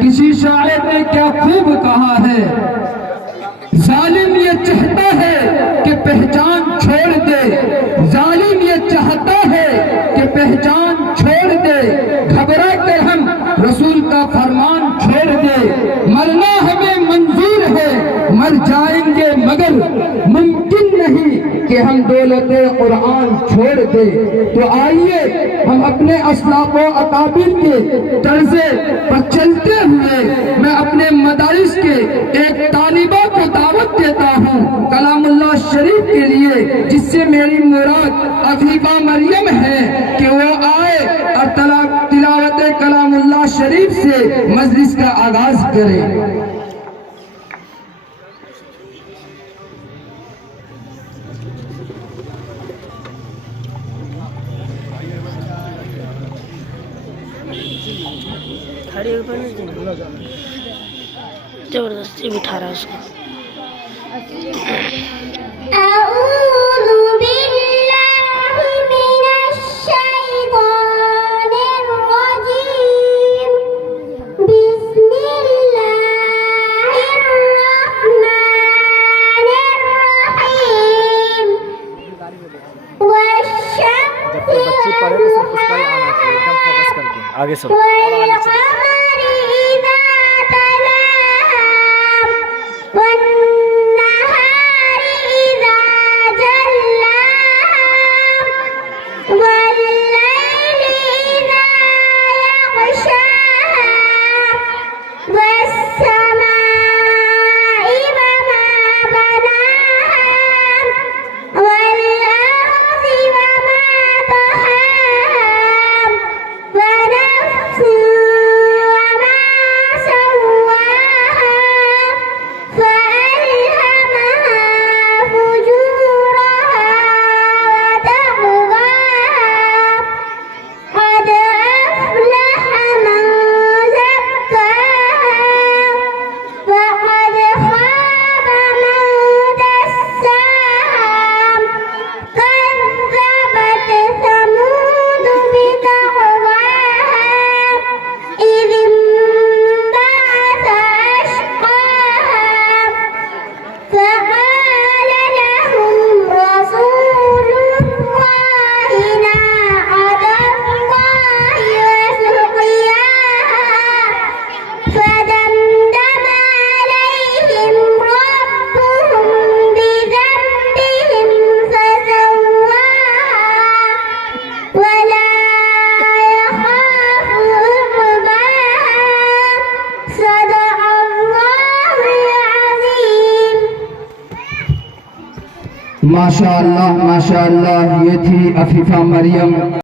کسی شاعر نے کیا خوب کہا ہے، ظالم یہ چاہتا ہے کہ پہچان چھوڑ دے، ظالم یہ چاہتا ہے کہ پہچان چھوڑ دے، گھبرا کر ہم رسول کا فرمان چھوڑ دے، مرنا ہمیں منظور ہے مر جائیں گے مگر ممکن نہیں کہ ہم دولت قرآن چھوڑ دے۔ تو آئیے ہم اپنے اسلاف و اکابر کے طرز پر چلتے ہوئے میں اپنے مدارس کے ایک طالبہ کو دعوت دیتا ہوں کلام اللہ شریف کے لیے، جس سے میری مراد عفیفہ مریم ہے کہ وہ آئے اور تلاوت کلام اللہ شریف سے مجلس کا آغاز کرے۔ کھڑی اوپر نہیں زبردستی بٹھا رہا اس کو۔ اعوذ باللہ من الشیطان الرجیم، بسم اللہ الرحمن الرحیم، والشمس جب کوئی بچی پڑھے تو صرف اس کا ہی آنا چاہیے، ایک دم فوکس کر کے آگے سب۔ والقمر اذا تلاہا، والنہار اذا جلاہا، واللیل اذا یغشاہا، والسماء وما بناہا، والأرض وما طحاها، ونفس وما سواها، فألهمها فجورها وتقواها، قد أفلح من زكاها، وقد خاب من دساها، كذبت ثمود بطغواها، إذ انبعث أشقاها، فقال لهم رسول الله ناقة الله وسقياها، فدمدم عليهم ربهم بذنبهم فسواها، ولا يخاف عقباها، صدق الله العظيم۔ ماشاءاللہ ماشاءاللہ، یہ تھی عفیفہ مریم۔